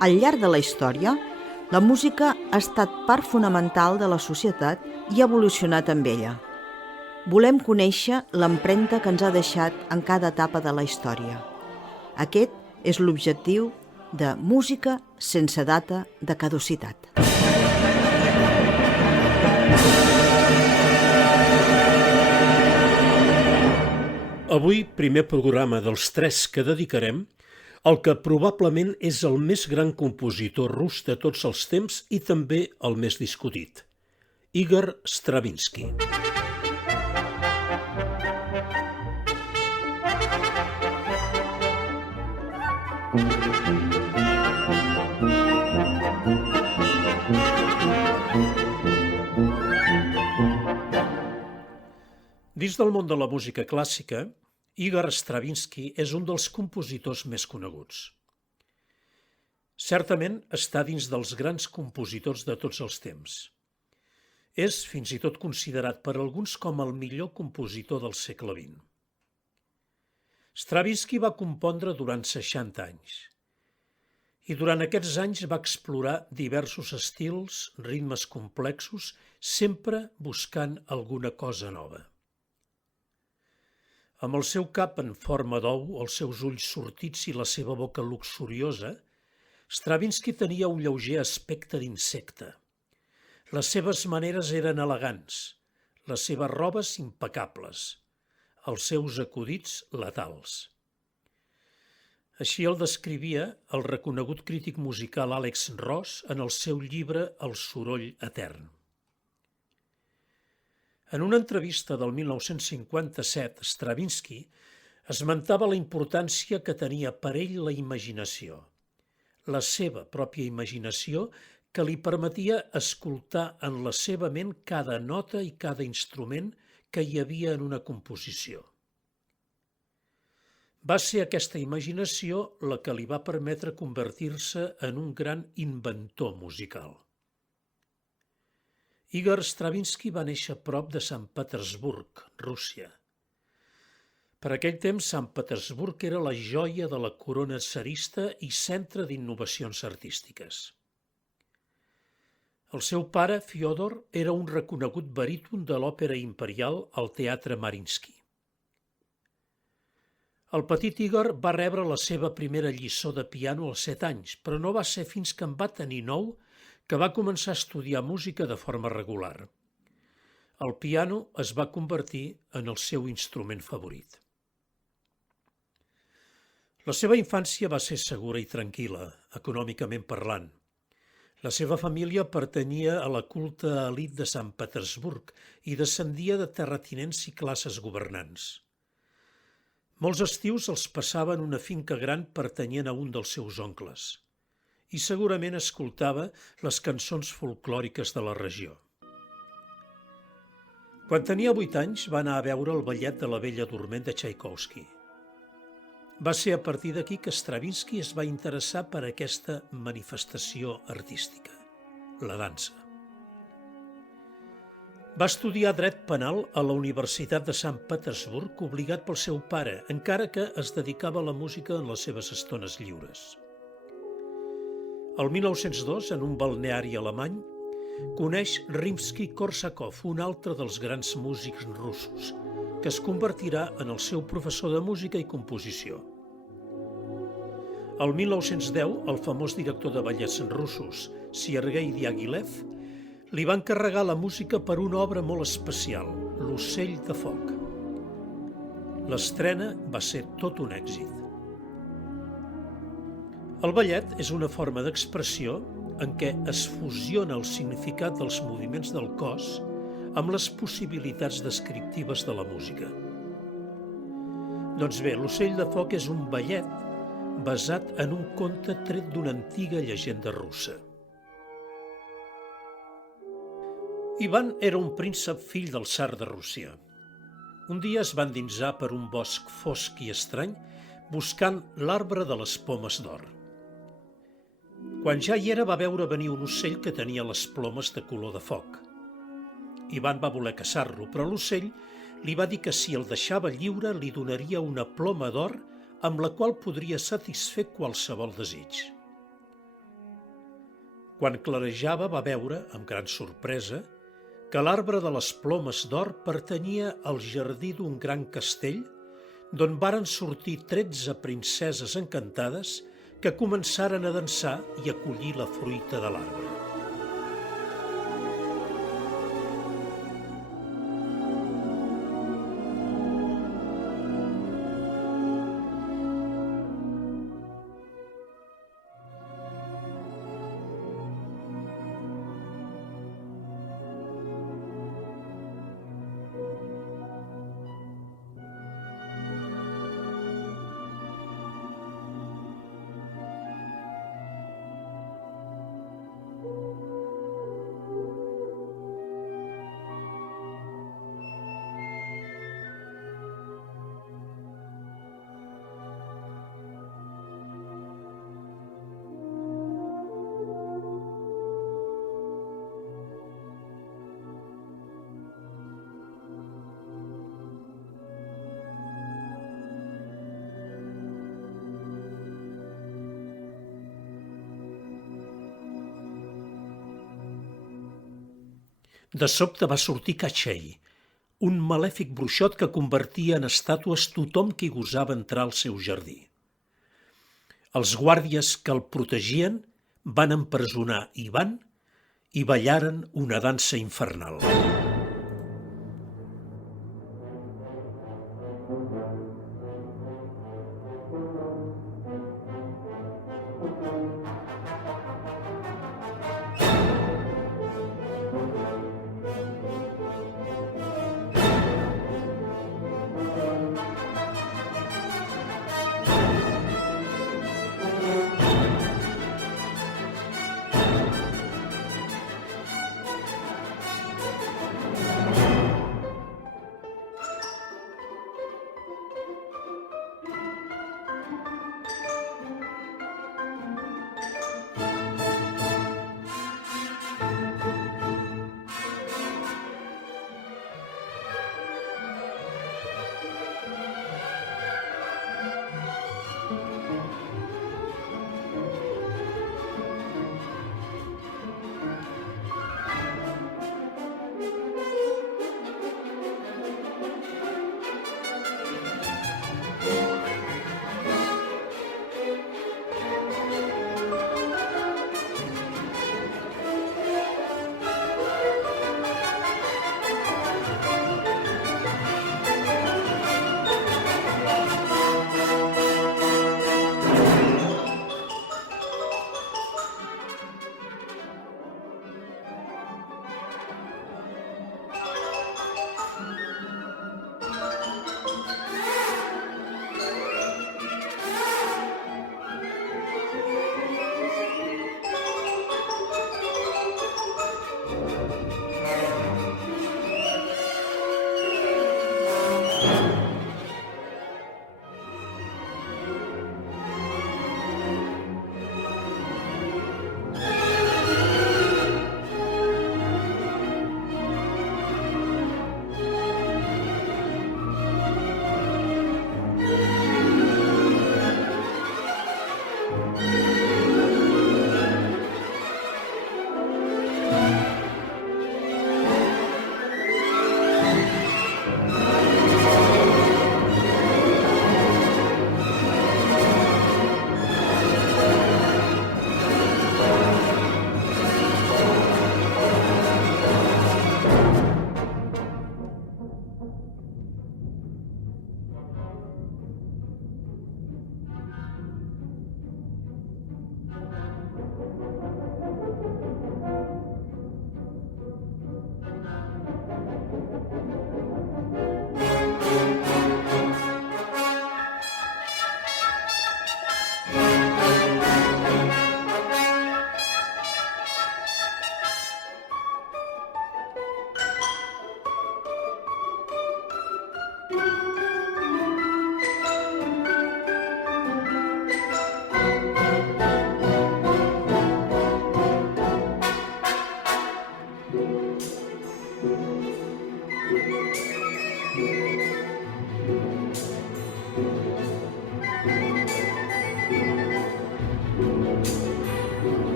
Al llarg de la història, la música ha estat part fonamental de la societat i ha evolucionat amb ella. Volem conèixer l'empremta que ens ha deixat en cada etapa de la història. Aquest és l'objectiu de Música sense data de caducitat. Avui, primer programa dels 3 que dedicarem al que probablement és el més gran compositor rus de tots els temps i també el més discutit, Igor Stravinsky. Dins del món de la música clàssica, Igor Stravinsky és un dels compositors més coneguts. Certament està dins dels grans compositors de tots els temps. És fins i tot considerat per alguns com el millor compositor del segle XX. Stravinsky va compondre durant 60 anys. I durant aquests anys va explorar diversos estils, ritmes complexos, sempre buscant alguna cosa nova. Amb el seu cap en forma d'ou, els seus ulls sortits i la seva boca luxuriosa, Stravinsky tenia un lleuger aspecte d'insecte. Les seves maneres eren elegants, les seves robes impecables, els seus acudits letals. Així el descrivia el reconegut crític musical Alex Ross en el seu llibre El soroll etern. En una entrevista del 1957, Stravinsky esmentava la importància que tenia per ell la imaginació, la seva pròpia imaginació que li permetia escoltar en la seva ment cada nota i cada instrument que hi havia en una composició. Va ser aquesta imaginació la que li va permetre convertir-se en un gran inventor musical. Igor Stravinsky va néixer a prop de Sant Petersburg, Rússia. Per aquell temps, Sant Petersburg era la joia de la corona tsarista i centre d'innovacions artístiques. El seu pare, Fyodor, era un reconegut baríton de l'òpera imperial al Teatre Mariinsky. El petit Igor va rebre la seva primera lliçó de piano als 7 anys, però no va ser fins que en va tenir 9 que va començar a estudiar música de forma regular. El piano es va convertir en el seu instrument favorit. La seva infància va ser segura i tranquil·la, econòmicament parlant. La seva família pertanyia a la culta elit de Sant Petersburg i descendia de terratinents i classes governants. Molts estius els passava en una finca gran pertanyent a un dels seus oncles i segurament escoltava les cançons folclòriques de la regió. Quan tenia 8 anys va anar a veure el ballet de la Bella Dorment de Tchaikovsky. Va ser a partir d'aquí que Stravinsky es va interessar per aquesta manifestació artística, la dansa. Va estudiar dret penal a la Universitat de Sant Petersburg, obligat pel seu pare, encara que es dedicava a la música en les seves estones lliures. El 1902, en un balneari alemany, coneix Rimsky-Korsakov, un altre dels grans músics russos, que es convertirà en el seu professor de música i composició. El 1910, el famós director de ballets russos, Sergei Diaghilev, li va encarregar la música per una obra molt especial, L'ocell de foc. L'estrena va ser tot un èxit. El ballet és una forma d'expressió en què es fusiona el significat dels moviments del cos amb les possibilitats descriptives de la música. Doncs bé, L'ocell de foc és un ballet basat en un conte tret d'una antiga llegenda russa. Ivan era un príncep fill del tsar de Rússia. Un dia es va endinsar per un bosc fosc i estrany buscant l'arbre de les pomes d'or. Quan ja hi era, va veure venir un ocell que tenia les plomes de color de foc. Ivan va voler caçar-lo, però l'ocell li va dir que si el deixava lliure li donaria una ploma d'or amb la qual podria satisfer qualsevol desig. Quan clarejava va veure, amb gran sorpresa, que l'arbre de les plomes d'or pertanyia al jardí d'un gran castell d'on varen sortir 13 princeses encantades que començaren a dansar i a collir la fruita de l'arbre. De sobte va sortir Cachei, un malèfic bruixot que convertia en estàtues tothom qui gosava entrar al seu jardí. Els guàrdies que el protegien van empresonar Ivan i ballaren una dansa infernal.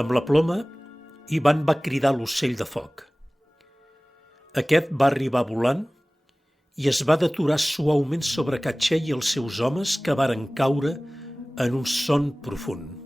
Amb la ploma, Ivan va cridar l'ocell de foc. Aquest va arribar volant i es va deturar suaument sobre Katxei i els seus homes, que varen caure en un son profund.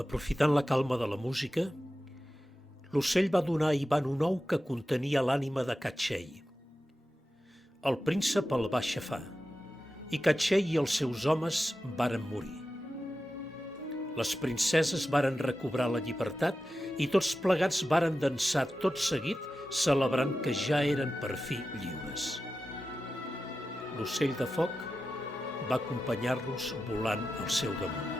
Aprofitant la calma de la música, l'ocell va donar a Ivan un ou que contenia l'ànima de Katxei. El príncep el va aixafar i Katxei i els seus homes varen morir. Les princeses varen recobrar la llibertat i tots plegats varen dansar tot seguit, celebrant que ja eren per fi lliures. L'ocell de foc va acompanyar-los volant al seu damunt.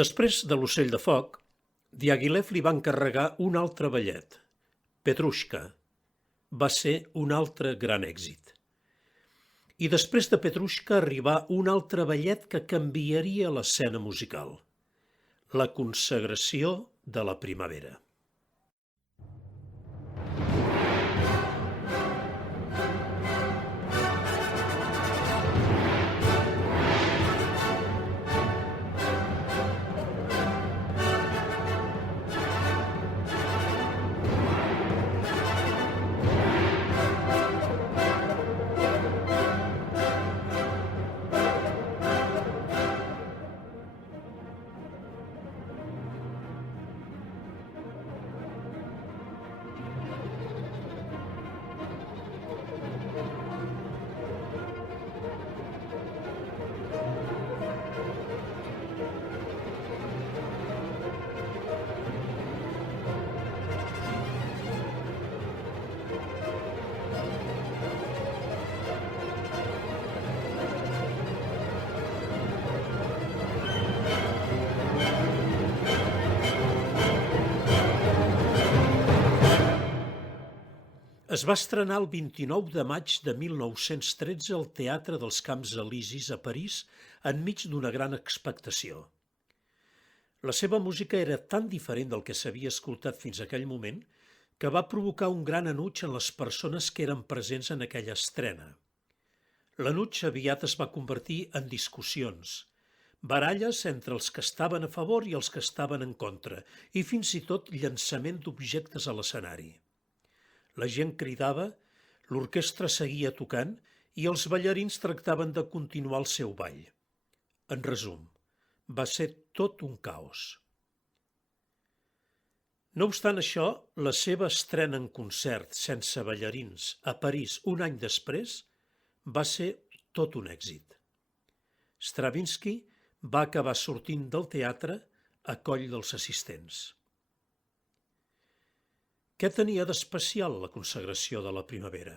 Després de l'Ocell de Foc, Diaghilev li va encarregar un altre ballet, Petrushka. Va ser un altre gran èxit. I després de Petrushka arribà un altre ballet que canviaria l'escena musical, La consagració de la primavera. Es va estrenar el 29 de maig de 1913 al Teatre dels Camps Elisis a París enmig d'una gran expectació. La seva música era tan diferent del que s'havia escoltat fins a aquell moment que va provocar un gran enuig en les persones que eren presents en aquella estrena. L'enuig aviat es va convertir en discussions, baralles entre els que estaven a favor i els que estaven en contra, i fins i tot llançament d'objectes a l'escenari. La gent cridava, l'orquestra seguia tocant i els ballarins tractaven de continuar el seu ball. En resum, va ser tot un caos. No obstant això, la seva estrena en concert sense ballarins a París un any després va ser tot un èxit. Stravinsky va acabar sortint del teatre a coll dels assistents. Què tenia d'especial la consagració de la primavera?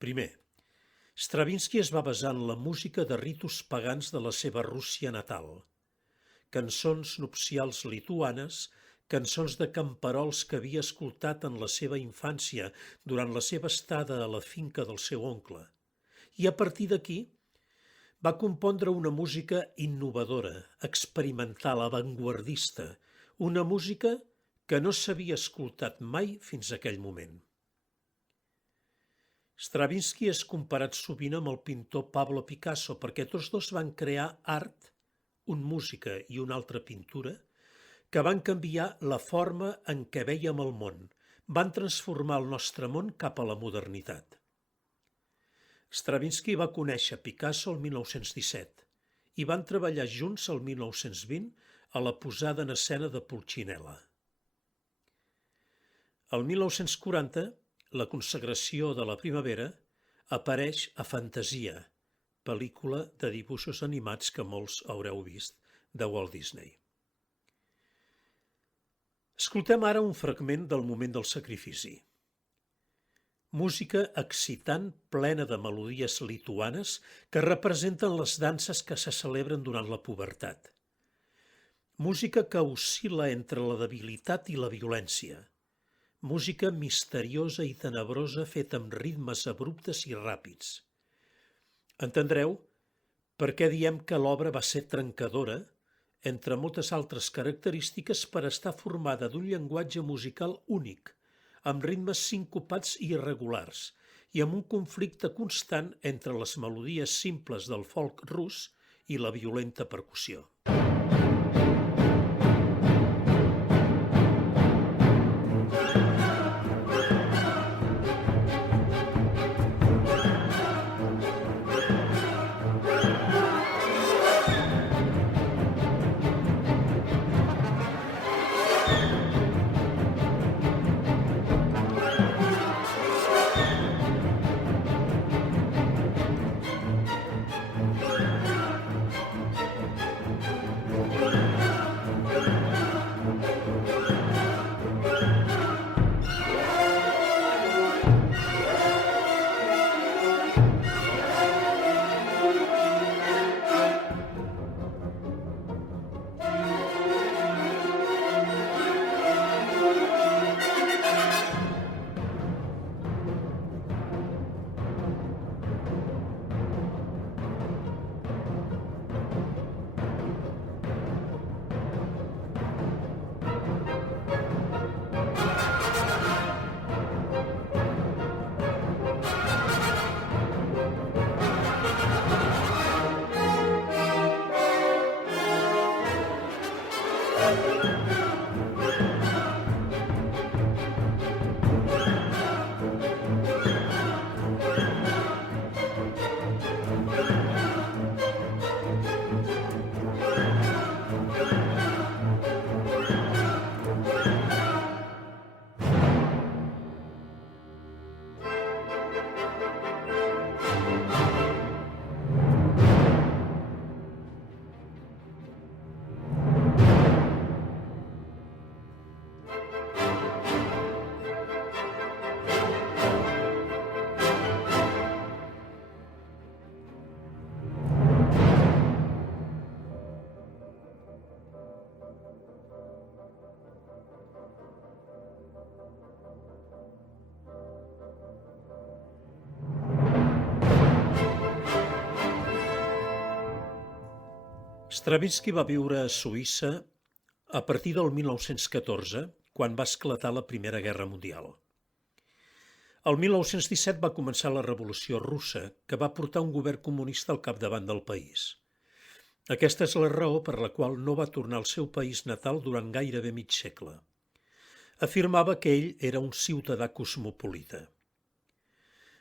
Primer, Stravinsky es va basar en la música de ritus pagans de la seva Rússia natal. Cançons nupcials lituanes, cançons de camperols que havia escoltat en la seva infància durant la seva estada a la finca del seu oncle. I a partir d'aquí va compondre una música innovadora, experimental, avantguardista, una música que no s'havia escoltat mai fins a aquell moment. Stravinsky és comparat sovint amb el pintor Pablo Picasso perquè tots dos van crear art, un música i una altra pintura, que van canviar la forma en què vèiem el món, van transformar el nostre món cap a la modernitat. Stravinsky va conèixer Picasso el 1917 i van treballar junts el 1920 a la posada en escena de Pulcinella. El 1940, la consagració de la primavera apareix a Fantasia, pel·lícula de dibuixos animats que molts haureu vist de Walt Disney. Escoltem ara un fragment del moment del sacrifici. Música excitant, plena de melodies lituanes que representen les danses que se celebren durant la pubertat. Música que oscil·la entre la debilitat i la violència. Música misteriosa i tenebrosa feta amb ritmes abruptes i ràpids. Entendreu per què diem que l'obra va ser trencadora, entre moltes altres característiques, per estar formada d'un llenguatge musical únic, amb ritmes sincopats i irregulars, i amb un conflicte constant entre les melodies simples del folk rus i la violenta percussió. Stravinsky va viure a Suïssa a partir del 1914, quan va esclatar la Primera Guerra Mundial. El 1917 va començar la Revolució Russa, que va portar un govern comunista al capdavant del país. Aquesta és la raó per la qual no va tornar al seu país natal durant gairebé mig segle. Afirmava que ell era un ciutadà cosmopolita.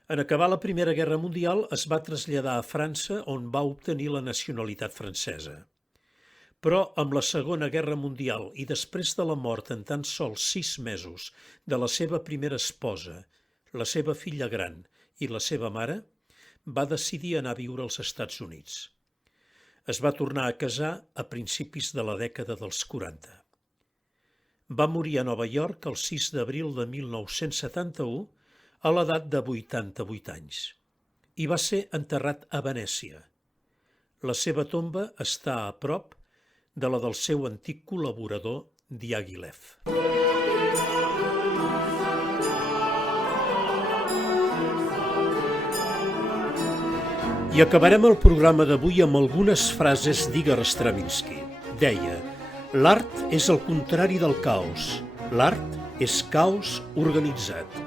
En acabar la Primera Guerra Mundial es va traslladar a França, on va obtenir la nacionalitat francesa. Però amb la Segona Guerra Mundial i després de la mort en tan sols 6 mesos de la seva primera esposa, la seva filla gran i la seva mare, va decidir anar a viure als Estats Units. Es va tornar a casar a principis de la dècada dels 40. Va morir a Nova York el 6 d'abril de 1971 a l'edat de 88 anys i va ser enterrat a Venècia. La seva tomba està a prop de la del seu antic col·laborador Diaghilev. I acabarem el programa d'avui amb algunes frases d'Igor Stravinsky. Deia: l'art és el contrari del caos. L'art és caos organitzat.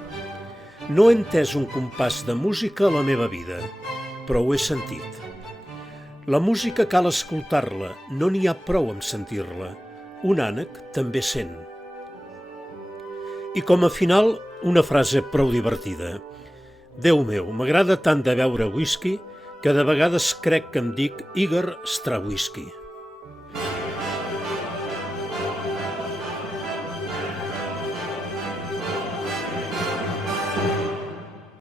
No he entès un compàs de música a la meva vida, però ho he sentit. La música cal escoltar-la, no n'hi ha prou amb sentir-la. Un ànec també sent. I com a final, una frase prou divertida. Déu meu, m'agrada tant de beure whisky que de vegades crec que em dic Igor Strawinsky.